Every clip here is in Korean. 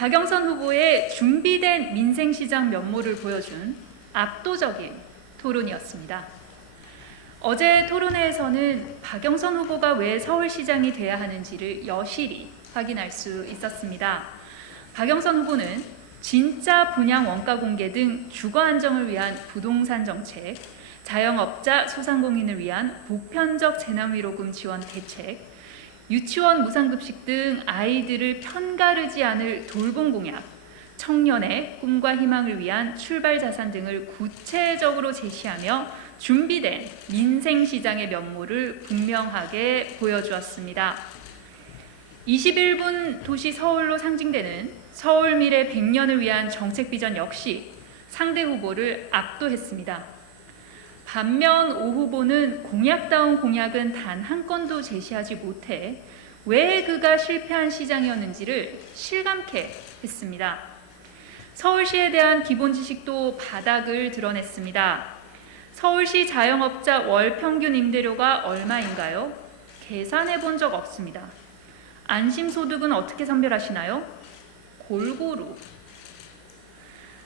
박영선 후보의 준비된 민생시장 면모를 보여준 압도적인 토론이었습니다. 어제 토론회에서는 박영선 후보가 왜 서울시장이 돼야 하는지를 여실히 확인할 수 있었습니다. 박영선 후보는 진짜 분양 원가 공개 등 주거 안정을 위한 부동산 정책, 자영업자 소상공인을 위한 보편적 재난위로금 지원 대책, 유치원 무상급식 등 아이들을 편가르지 않을 돌봄 공약, 청년의 꿈과 희망을 위한 출발 자산 등을 구체적으로 제시하며 준비된 민생시장의 면모를 분명하게 보여주었습니다. 21분 도시 서울로 상징되는 서울 미래 100년을 위한 정책 비전 역시 상대 후보를 압도했습니다. 반면 오 후보는 공약다운 공약은 단 한 건도 제시하지 못해 왜 그가 실패한 시장이었는지를 실감케 했습니다. 서울시에 대한 기본 지식도 바닥을 드러냈습니다. 서울시 자영업자 월 평균 임대료가 얼마인가요? 계산해 본 적 없습니다. 안심소득은 어떻게 선별하시나요? 골고루.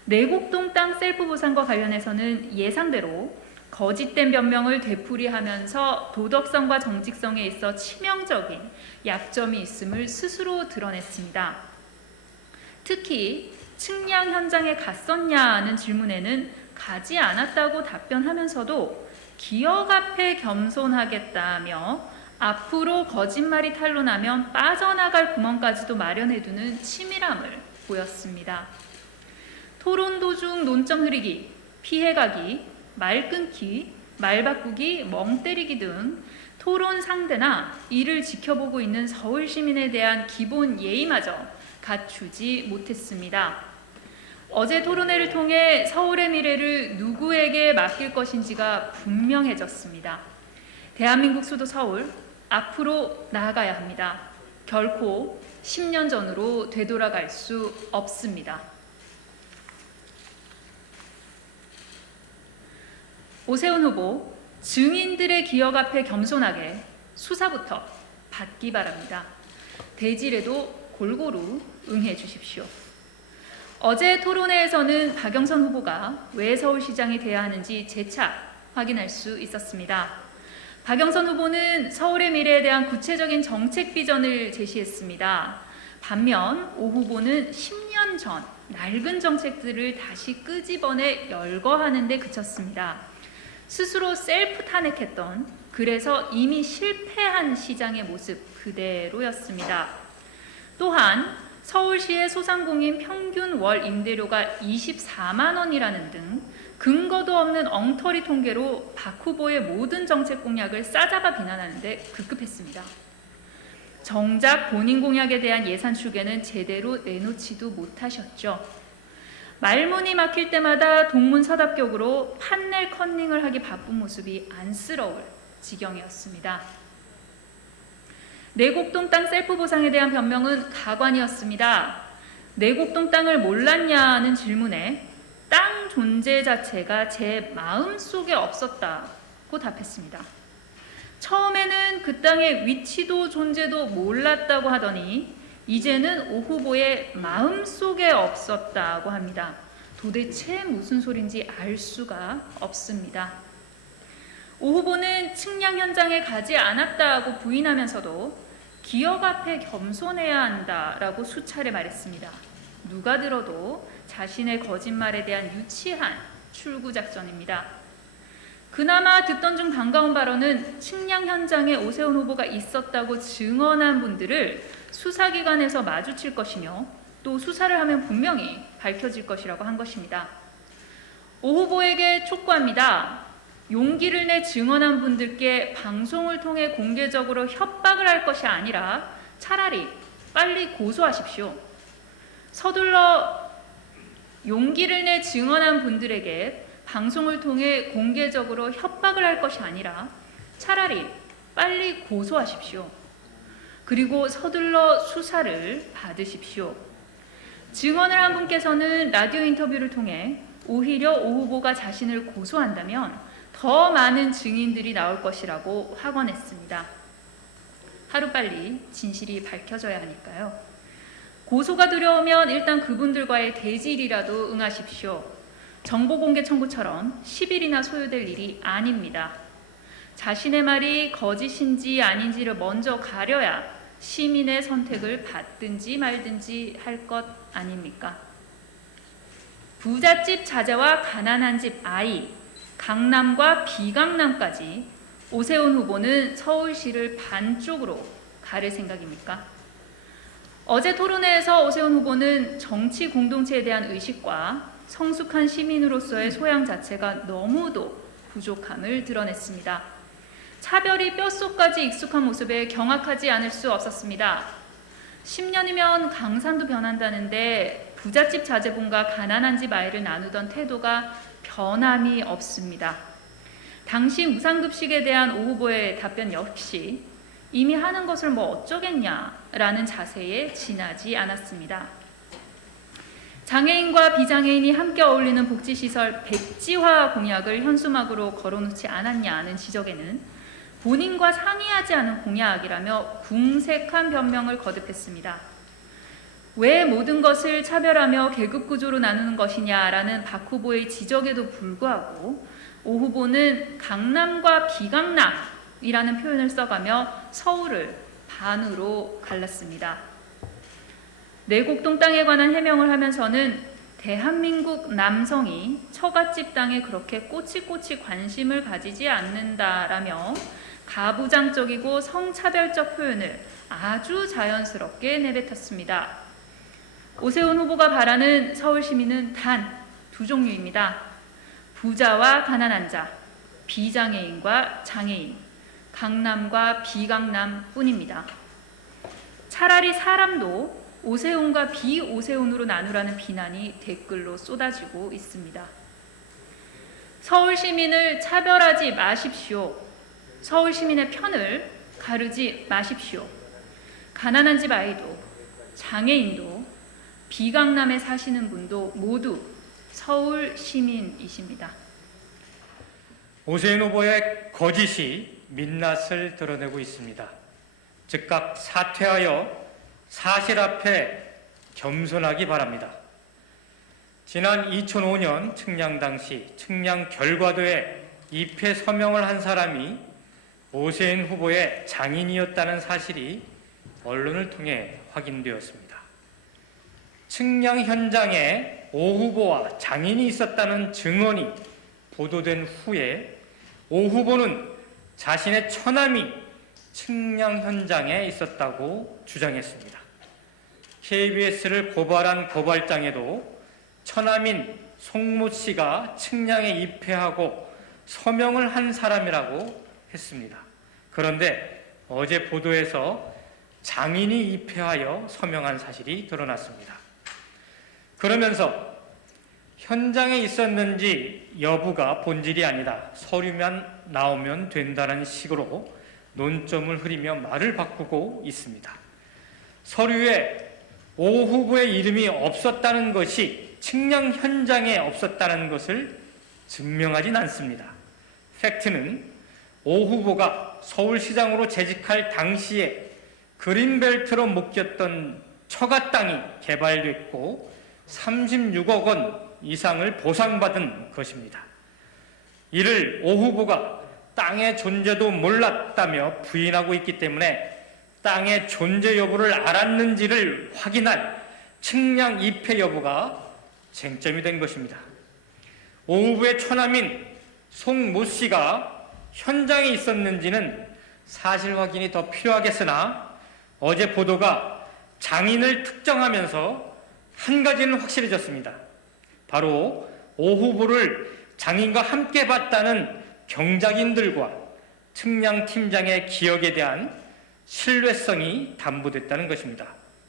내곡동 땅 셀프 보상과 관련해서는 예상대로 거짓된 변명을 되풀이하면서 도덕성과 정직성에 있어 치명적인 약점이 있음을 스스로 드러냈습니다. 특히 측량 현장에 갔었냐는 질문에는 가지 않았다고 답변하면서도 기억 앞에 겸손하겠다며 앞으로 거짓말이 탄로나면 빠져나갈 구멍까지도 마련해두는 치밀함을 보였습니다. 토론 도중 논점 흐리기, 피해가기, 말 끊기, 말 바꾸기, 멍 때리기 등 토론 상대나 이를 지켜보고 있는 서울 시민에 대한 기본 예의마저 갖추지 못했습니다. 어제 토론회를 통해 서울의 미래를 누구에게 맡길 것인지가 분명해졌습니다. 대한민국 수도 서울, 앞으로 나아가야 합니다. 결코 10년 전으로 되돌아갈 수 없습니다. 오세훈 후보, 증인들의 기억 앞에 겸손하게 수사부터 받기 바랍니다. 대질에도 골고루 응해 주십시오. 어제 토론회에서는 박영선 후보가 왜 서울시장이 돼야 하는지 재차 확인할 수 있었습니다. 박영선 후보는 서울의 미래에 대한 구체적인 정책 비전을 제시했습니다. 반면 오 후보는 10년 전 낡은 정책들을 다시 끄집어내 열거하는 데 그쳤습니다. 스스로 셀프 탄핵했던, 그래서 이미 실패한 시장의 모습 그대로였습니다. 또한 서울시의 소상공인 평균 월 임대료가 24만 원이라는 등 근거도 없는 엉터리 통계로 박 후보의 모든 정책 공약을 싸잡아 비난하는데 급급했습니다. 정작 본인 공약에 대한 예산 추계는 제대로 내놓지도 못하셨죠. 말문이 막힐 때마다 동문서답격으로 판넬 컨닝을 하기 바쁜 모습이 안쓰러울 지경이었습니다. 내곡동 땅 셀프 보상에 대한 변명은 가관이었습니다. 내곡동 땅을 몰랐냐는 질문에 땅 존재 자체가 제 마음속에 없었다고 답했습니다. 처음에는 그 땅의 위치도 존재도 몰랐다고 하더니 이제는 오 후보의 마음속에 없었다고 합니다. 도대체 무슨 소린지 알 수가 없습니다. 오 후보는 측량 현장에 가지 않았다고 부인하면서도 기억 앞에 겸손해야 한다라고 수차례 말했습니다. 누가 들어도 자신의 거짓말에 대한 유치한 출구 작전입니다. 그나마 듣던 중 반가운 발언은 측량 현장에 오세훈 후보가 있었다고 증언한 분들을 수사기관에서 마주칠 것이며 또 수사를 하면 분명히 밝혀질 것이라고 한 것입니다. 오 후보에게 촉구합니다. 용기를 내 증언한 분들께 방송을 통해 공개적으로 협박을 할 것이 아니라 차라리 빨리 고소하십시오. 서둘러 용기를 내 증언한 분들에게 방송을 통해 공개적으로 협박을 할 것이 아니라 차라리 빨리 고소하십시오. 그리고 서둘러 수사를 받으십시오. 증언을 한 분께서는 라디오 인터뷰를 통해 오히려 오 후보가 자신을 고소한다면 더 많은 증인들이 나올 것이라고 확언했습니다. 하루빨리 진실이 밝혀져야 하니까요. 고소가 두려우면 일단 그분들과의 대질이라도 응하십시오. 정보공개 청구처럼 10일이나 소요될 일이 아닙니다. 자신의 말이 거짓인지 아닌지를 먼저 가려야 시민의 선택을 받든지 말든지 할 것 아닙니까? 부잣집 자제와 가난한 집 아이, 강남과 비강남까지 오세훈 후보는 서울시를 반쪽으로 가를 생각입니까? 어제 토론회에서 오세훈 후보는 정치 공동체에 대한 의식과 성숙한 시민으로서의 소양 자체가 너무도 부족함을 드러냈습니다. 차별이 뼛속까지 익숙한 모습에 경악하지 않을 수 없었습니다. 10년이면 강산도 변한다는데 부잣집 자제분과 가난한 집 아이를 나누던 태도가 변함이 없습니다. 당시 무상급식에 대한 오 후보의 답변 역시 이미 하는 것을 뭐 어쩌겠냐라는 자세에 지나지 않았습니다. 장애인과 비장애인이 함께 어울리는 복지시설 백지화 공약을 현수막으로 걸어놓지 않았냐는 지적에는 본인과 상의하지 않은 공약이라며 궁색한 변명을 거듭했습니다. 왜 모든 것을 차별하며 계급구조로 나누는 것이냐라는 박 후보의 지적에도 불구하고 오 후보는 강남과 비강남이라는 표현을 써가며 서울을 반으로 갈랐습니다. 내곡동 땅에 관한 해명을 하면서는 대한민국 남성이 처갓집 땅에 그렇게 꼬치꼬치 관심을 가지지 않는다라며 가부장적이고 성차별적 표현을 아주 자연스럽게 내뱉었습니다. 오세훈 후보가 바라는 서울 시민은 단 두 종류입니다. 부자와 가난한 자, 비장애인과 장애인, 강남과 비강남 뿐입니다. 차라리 사람도 오세훈과 비오세훈으로 나누라는 비난이 댓글로 쏟아지고 있습니다. 서울 시민을 차별하지 마십시오. 서울 시민의 편을 가르지 마십시오. 가난한 집 아이도, 장애인도, 비강남에 사시는 분도 모두 서울 시민이십니다. 오세훈 후보의 거짓이 민낯을 드러내고 있습니다. 즉각 사퇴하여 사실 앞에 겸손하기 바랍니다. 지난 2005년 측량 당시 측량 결과도에 입회 서명을 한 사람이 오세훈 후보의 장인이었다는 사실이 언론을 통해 확인되었습니다. 측량 현장에 오 후보와 장인이 있었다는 증언이 보도된 후에 오 후보는 자신의 처남이 측량 현장에 있었다고 주장했습니다. KBS를 고발한 고발장에도 처남인 송모 씨가 측량에 입회하고 서명을 한 사람이라고 했습니다. 그런데 어제 보도에서 장인이 입회하여 서명한 사실이 드러났습니다. 그러면서 현장에 있었는지 여부가 본질이 아니다. 서류만 나오면 된다는 식으로 논점을 흐리며 말을 바꾸고 있습니다. 서류에 오 후보의 이름이 없었다는 것이 측량 현장에 없었다는 것을 증명하진 않습니다. 팩트는 오 후보가 서울시장으로 재직할 당시에 그린벨트로 묶였던 처가 땅이 개발됐고 36억 원 이상을 보상받은 것입니다. 이를 오 후보가 땅의 존재도 몰랐다며 부인하고 있기 때문에 땅의 존재 여부를 알았는지를 확인할 측량 입회 여부가 쟁점이 된 것입니다. 오 후보의 처남인 송모 씨가 현장에 있었는지는 사실 확인이 더 필요하겠으나 어제 보도가 장인을 특정하면서 한 가지는 확실해졌습니다. 바로 오 후보를 장인과 함께 봤다는 경작인들과 측량팀장의 기억에 대한 신뢰성이 담보됐다는 것입니다.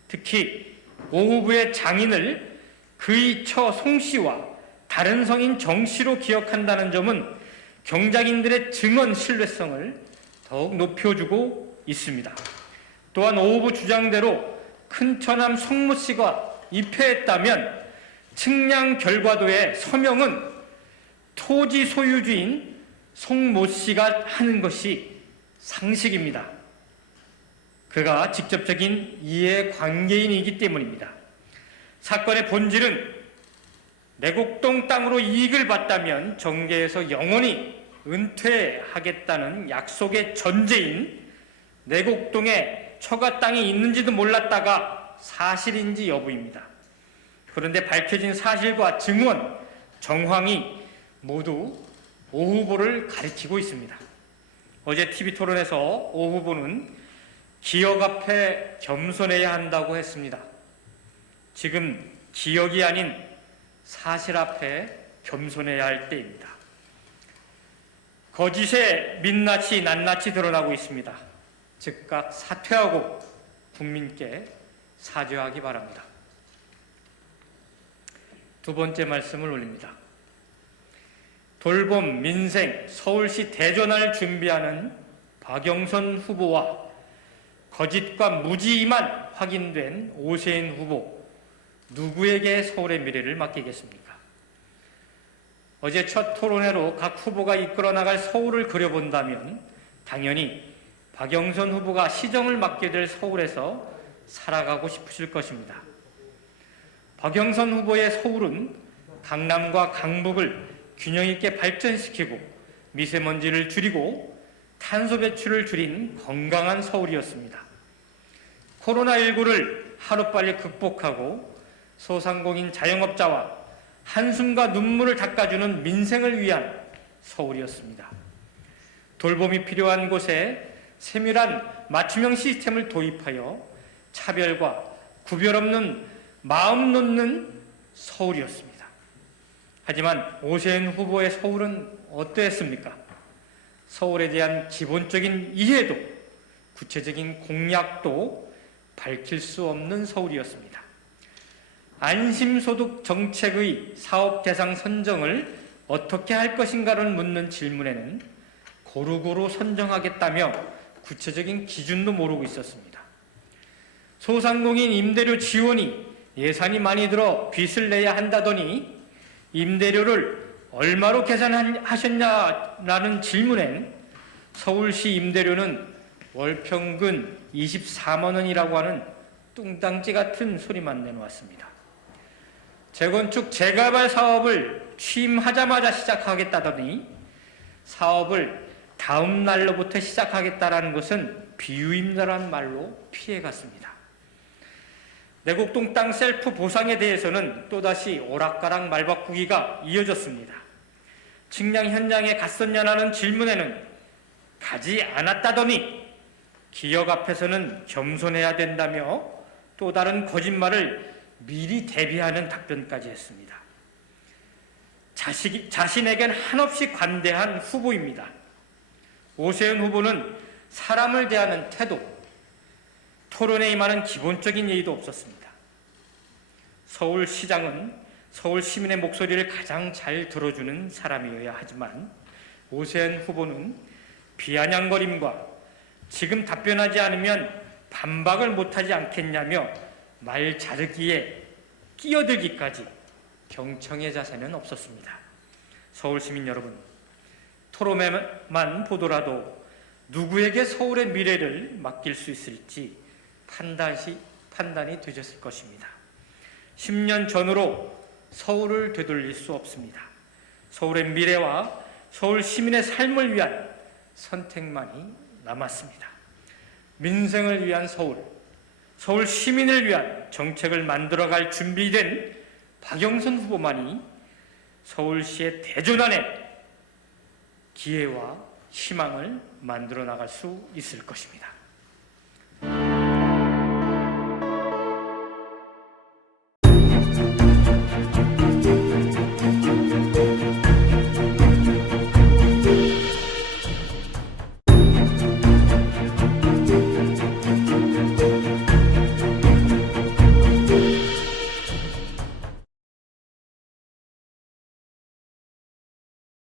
특히 오 후보의 장인을 그의 처 송 씨와 다른 성인 정 씨로 기억한다는 점은 경작인들의 증언 신뢰성을 더욱 높여주고 있습니다. 또한 오 후보 주장대로 큰 처남 송모 씨가 입회했다면 측량 결과도의 서명은 토지 소유주인 송모 씨가 하는 것이 상식입니다. 그가 직접적인 이해관계인이기 때문입니다. 사건의 본질은 내곡동 땅으로 이익을 받다면 정계에서 영원히 은퇴하겠다는 약속의 전제인 내곡동에 처가 땅이 있는지도 몰랐다가 사실인지 여부입니다. 그런데 밝혀진 사실과 증언, 정황이 모두 오 후보를 가리키고 있습니다. 어제 TV토론에서 오 후보는 기억 앞에 겸손해야 한다고 했습니다. 지금 기억이 아닌 사실 앞에 겸손해야 할 때입니다. 거짓의 민낯이 낱낱이 드러나고 있습니다. 즉각 사퇴하고 국민께 사죄하기 바랍니다. 두 번째 말씀을 올립니다. 돌봄, 민생, 서울시 대전을 준비하는 박영선 후보와 거짓과 무지만 확인된 오세훈 후보, 누구에게 서울의 미래를 맡기겠습니까? 어제 첫 토론회로 각 후보가 이끌어 나갈 서울을 그려본다면 당연히 박영선 후보가 시정을 맡게 될 서울에서 살아가고 싶으실 것입니다. 박영선 후보의 서울은 강남과 강북을 균형 있게 발전시키고 미세먼지를 줄이고 탄소 배출을 줄인 건강한 서울이었습니다. 코로나19를 하루빨리 극복하고 소상공인 자영업자와 한숨과 눈물을 닦아주는 민생을 위한 서울이었습니다. 돌봄이 필요한 곳에 세밀한 맞춤형 시스템을 도입하여 차별과 구별 없는 마음 놓는 서울이었습니다. 하지만 오세훈 후보의 서울은 어떠했습니까? 서울에 대한 기본적인 이해도 구체적인 공약도 밝힐 수 없는 서울이었습니다. 안심소득 정책의 사업 대상 선정을 어떻게 할 것인가를 묻는 질문에는 고루고루 선정하겠다며 구체적인 기준도 모르고 있었습니다. 소상공인 임대료 지원이 예산이 많이 들어 빚을 내야 한다더니 임대료를 얼마로 계산하셨냐라는 질문엔 서울시 임대료는 월 평균 24만 원이라고 하는 뚱땅지 같은 소리만 내놓았습니다. 재건축 재개발 사업을 취임하자마자 시작하겠다더니 사업을 다음 날로부터 시작하겠다라는 것은 비유임이라는 말로 피해갔습니다. 내곡동 땅 셀프 보상에 대해서는 또다시 오락가락 말바꾸기가 이어졌습니다. 측량 현장에 갔었냐라는 질문에는 가지 않았다더니 기억 앞에서는 겸손해야 된다며 또 다른 거짓말을 미리 대비하는 답변까지 했습니다. 자신에겐 한없이 관대한 후보입니다. 오세훈 후보는 사람을 대하는 태도, 토론에 임하는 기본적인 예의도 없었습니다. 서울시장은 서울 시민의 목소리를 가장 잘 들어주는 사람이어야 하지만 오세훈 후보는 비아냥거림과 지금 답변하지 않으면 반박을 못하지 않겠냐며 말 자르기에 끼어들기까지 경청의 자세는 없었습니다. 서울 시민 여러분, 토론회만 보더라도 누구에게 서울의 미래를 맡길 수 있을지 판단이 되셨을 것입니다. 10년 전으로 서울을 되돌릴 수 없습니다. 서울의 미래와 서울 시민의 삶을 위한 선택만이 남았습니다. 민생을 위한 서울, 서울 시민을 위한 정책을 만들어갈 준비된 박영선 후보만이 서울시의 대전환의 기회와 희망을 만들어 나갈 수 있을 것입니다.